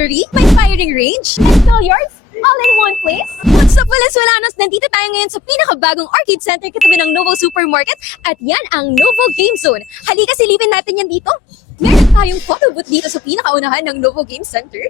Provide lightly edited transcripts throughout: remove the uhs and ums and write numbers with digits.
archery, may firing range, and billiards, all in one place. What's up, Venezuelanos? Nandito tayo ngayon sa pinakabagong arcade center katabi ng Novo Supermarket at yan ang Novo Game Zone. Halika, silipin natin yan dito. Meron tayong photo booth dito sa pinakaunahan ng Novo Game Center.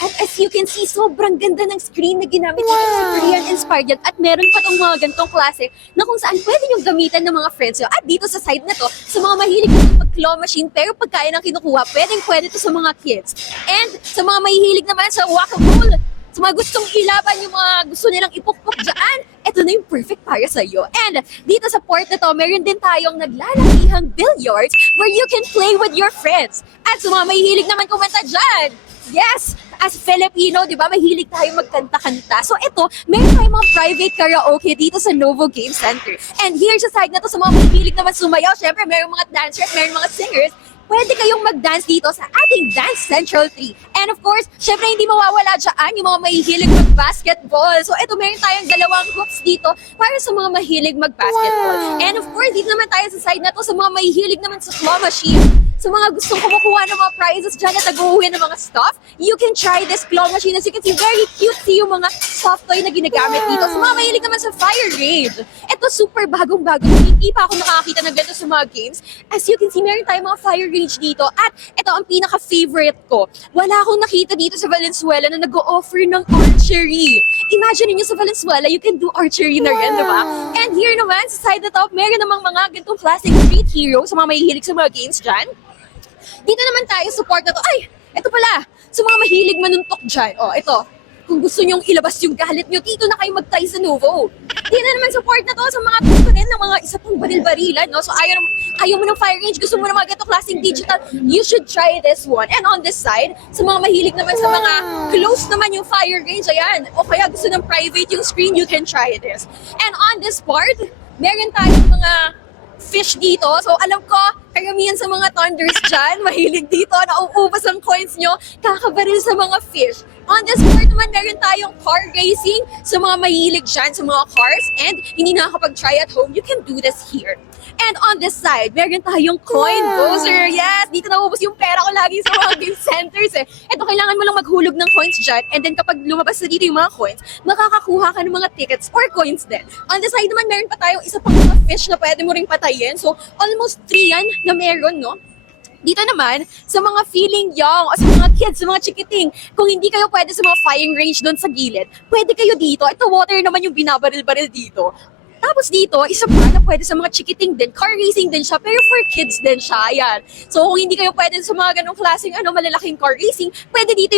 At as you can see, sobrang ganda ng screen na ginamit dito sa Korean-inspired yan. At meron pa tong mga ganitong klase na kung saan pwede nyo gamitan ng mga friends nyo. At dito sa side na to, sa mga mahilig ng mag-claw machine, pero pagkain ang kinukuha, pwede to sa mga kids. And sa mga mahilig naman sa whack-a-mole, sa mga gustong ilaban, yung mga gusto nilang ipukpok dyan, ito na yung perfect para sa iyo. And dito sa port na to, meron din tayong naglalakihang billiards where you can play with your friends. At sa mga mahilig naman kumanta dyan, yes, as Filipino, di ba, mahilig tayo magkanta-kanta. So ito, meron tayong mga private karaoke dito sa Novo Game Center. And here sa side na to, sa mga mahilig naman sumayaw, syempre meron mga dancers, meron mga singers, pwede kayong mag-dance dito sa ating Dance Central 3. And of course, syempre hindi mawawala dyan yung mga mahihilig mag-basketball. So ito, meron tayong dalawang hoops dito para sa mga mahilig mag-basketball. And of course, dito naman tayo sa side na to, sa mga mahihilig naman sa claw machine, sa mga gustong kumukuha ng mga prizes dyan at nag-uwi ng mga stuff, you can try this claw machine. As you can see, very cute yung mga soft toy na ginagamit dito. Sa mga mahilig naman sa fire range, ito super bagong-bago. Hindi pa ako nakakita ng ganito sa mga games. As you can see, meron tayong mga fire range dito. At ito ang pinaka-favorite ko. Wala akong nakita dito sa Valenzuela na nag-o-offer ng archery. Imagine niyo sa Valenzuela, you can do archery na rin, diba? And here naman, sa side na to, meron namang mga ganitong classic street hero sa mga mahihilig sa mga games dyan. Dito naman tayo, support na to. Ay, ito pala, sa mga mahilig manuntok dyan. Oh, ito. Kung gusto nyong ilabas yung galit nyo, dito na kayo mag-try sa Novo. Dito naman support na to sa mga gusto rin ng mga isa pang baril-barilan, no? So ayaw mo ng fire range, gusto mo ng mga ganito klaseng digital, you should try this one. And on this side, sa mga mahilig naman sa mga close naman yung fire range, ayan. O kaya gusto ng private yung screen, you can try this. And on this part, meron tayong mga fish dito. So alam ko, karamihan sa mga thunders dyan, mahilig dito, nauubos ang coins nyo, kakabaril sa mga fish. On this part naman, meron tayong car racing sa mga mahilig dyan, sa mga cars, and hindi nakakapag-try at home, you can do this here. And on this side, meron tayong coin buzzer. Yes, dito nauubos yung pera ko lagi sa mga game centers eh. Ito, kailangan mo lang maghulog ng coins dyan, and then kapag lumabas na dito yung mga coins, makakakuha ka ng mga tickets or coins din. On this side naman, meron pa tayong isa pang mga fish na pwede mo ring patayin. So, almost 3 yan na meron, no? Dito naman, sa mga feeling young o sa mga kids, sa mga chikiting, kung hindi kayo pwede sa mga firing range doon sa gilid, pwede kayo dito. Ito, water naman yung binabaril-baril dito. Tapos dito, isa pa na pwede sa mga chikiting din, car racing din siya, pero for kids din siya, ayan. So kung hindi kayo pwede sa mga ganong klaseng malalaking car racing, pwede dito